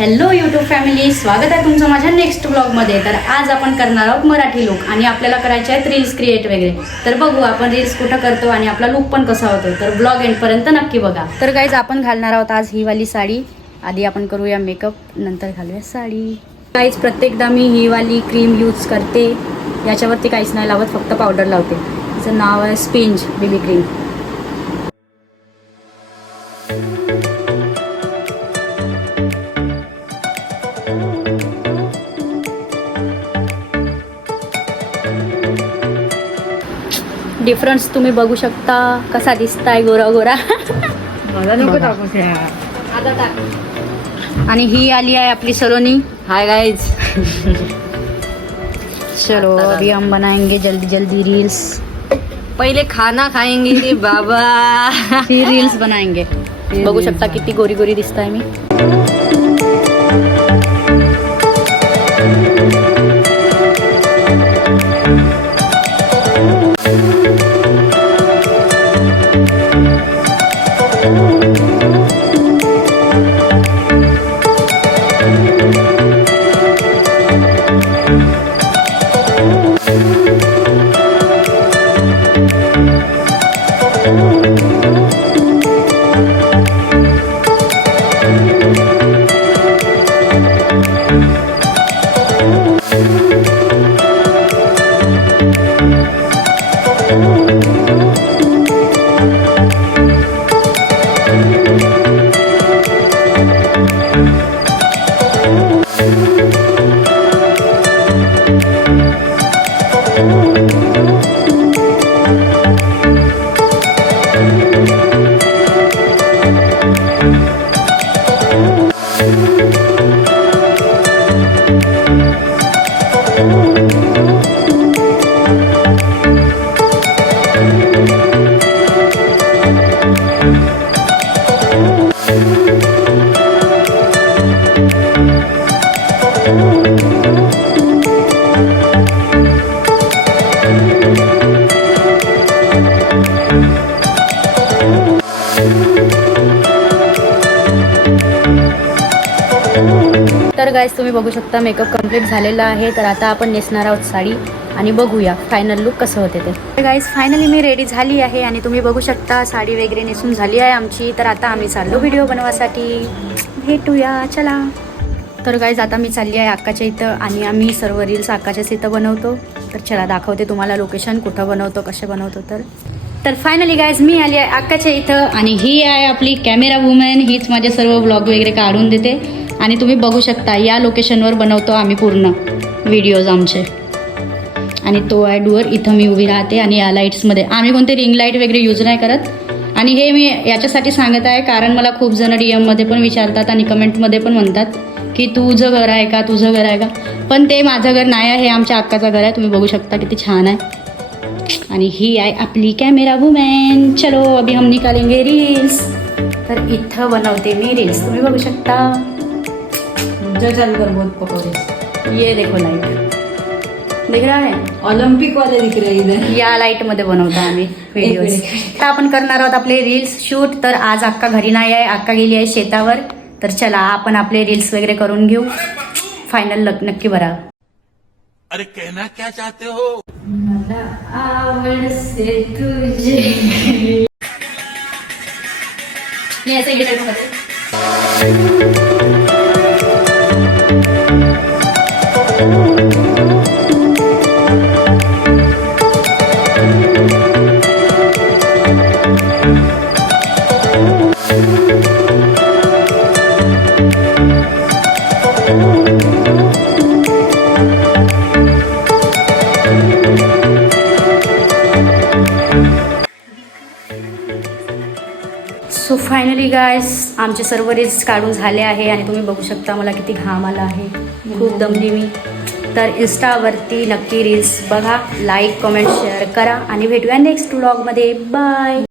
Hello YouTube family, स्वागत आहे तुमचं माझ्या नेक्स्ट ब्लॉगमध्ये. तर आज आपण करणार आहोत मराठी लुक आणि आपल्याला करायचे आहेत रील्स क्रिएट वगैरे. तर बघू आपण रील्स कुठं करतो आणि आपला लुक पण कसा होतो. तर ब्लॉग एंडपर्यंत नक्की बघा. तर गाईज आपण घालणार आहोत आज ही वाली साडी. आधी आपण करूया मेकअप, नंतर घालूया साडी. गाईज प्रत्येकदा मी ही वाली क्रीम यूज करते. याच्यावरती काहीच नाही लावत, फक्त पावडर लावते. तिचं नाव आहे स्पिंज बेबी क्रीम. डिफरन्स तुम्ही बघू शकता, कसा दिसताय गोरा गोरा. मला नको टाकू त्या. आता टाक. आणि ही आली आहे आपली सलोनी. Hi guys. चलो अभी हम बनाएंगे जल्दी जल्दी रील्स. पहिले खाना खाएंगे रे बाबा. फिर रील्स बनाएंगे. बघू शकता किती गोरी गोरी दिसताय मी. तर गाइस तुम्ही बघू शकता मेकअप कंप्लीट झालेला आहे. तर आता आपण नेसणार आहोत साडी आणि बघूया फायनल लुक कसं होते ते. तर गाइस फायनली मी रेडी झाली आहे आणि तुम्ही बघू शकता साडी वगैरे नेसून झाली आहे आमची. तर आता आम्ही चाललो व्हिडिओ बनवासाठी. भेटूया चला. तर गाइस आता मी चालली आहे अक्काच्या इथं आणि आम्ही सर्व रील्स अक्काच्याच इथं बनवतो. तर चला दाखवते तुम्हाला लोकेशन कुठं बनवतो, कसे बनवतो. तर फायनली गाइस मी आली आहे अक्काच्या इथं आणि ही आहे आपली कॅमेरा वुमन. हीच माझे सर्व ब्लॉग वगैरे काढून देते आणि तुम्ही बघू शकता या लोकेशनवर बनवतो आम्ही पूर्ण व्हिडिओज आमचे. आणि तो आहे डुअर, इथं मी उभी राहते. आणि या लाईट्समध्ये आम्ही कोणते रिंग लाईट वगैरे यूज नाही करत. आणि हे मी याच्यासाठी सांगत आहे कारण मला खूप जण DM पण विचारतात आणि कमेंटमध्ये पण म्हणतात की तुझं घर आहे का, तुझं घर आहे का. पण ते माझं घर नाही आहे, हे आमच्या अक्काचं घर आहे. तुम्ही बघू शकता किती छान आहे. आणि ही आहे आपली कॅमेरा वुमन. चलो अभी हम निकालेंगे रील्स. तर इथं बनवते मी रील्स, तुम्ही बघू शकता. चालू कर बहुत पकौड़े. ये देखो लाइट दिख रहा है, ओलंपिक वाले दिख रहे इधर. या लाईट मध्ये बनवतो आम्ही व्हिडिओज. आता आपण करणार आहोत आपले रील्स शूट. तर आज अक्का घरी नाही आहे, अक्का गेली आहे शेतावर. तर चला आपण आपले रील्स वगैरे करून घेऊ. फायनल नक्की बरा. अरे कहना क्या चाहते हो? मला आवडते तुझे. मी ऐसे गिटार बजाते. सो फायनली गाइस आमचे सर्व रील्स काढून झाले आहे आणि तुम्ही बघू शकता मला किती घाम आला आहे, खूप दमली मी. तर इंस्टावरती नक्की रील्स बघा, लाईक कमेंट शेअर करा आणि भेटूया नेक्स्ट व्लॉगमध्ये. बाय.